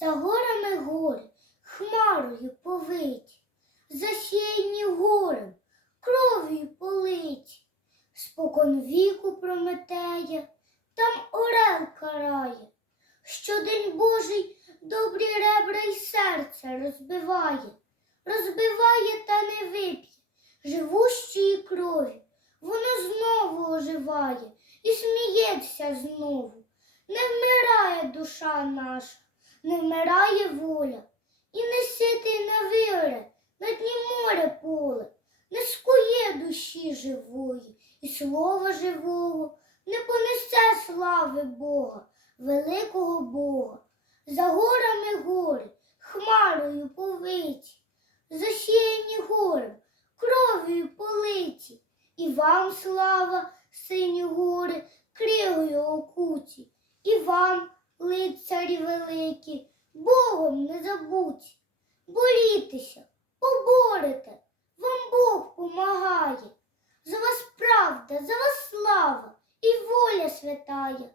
За горами гори, хмарою повиті, засіяні горем, кров'ю политі. Спокон віку Прометея, там орел карає, Щодень Божий добрі ребра й серце розбиває, розбиває та не вип'є живущої крові. Воно знову оживає і сміється знову. Не вмирає душа наша, не вмирає воля, і не ситий не вире на дні моря поле, не скує душі живої, і слова живого не понесе слави Бога, великого Бога. За горами гори, хмарою повиті, засіяні горем, кров'ю политі. І вам слава, сині гори, кригою окуті, і вам, лицарі великі, Богом не забудь. Борітеся, поборете, вам Бог помагає. За вас правда, за вас слава і воля святая.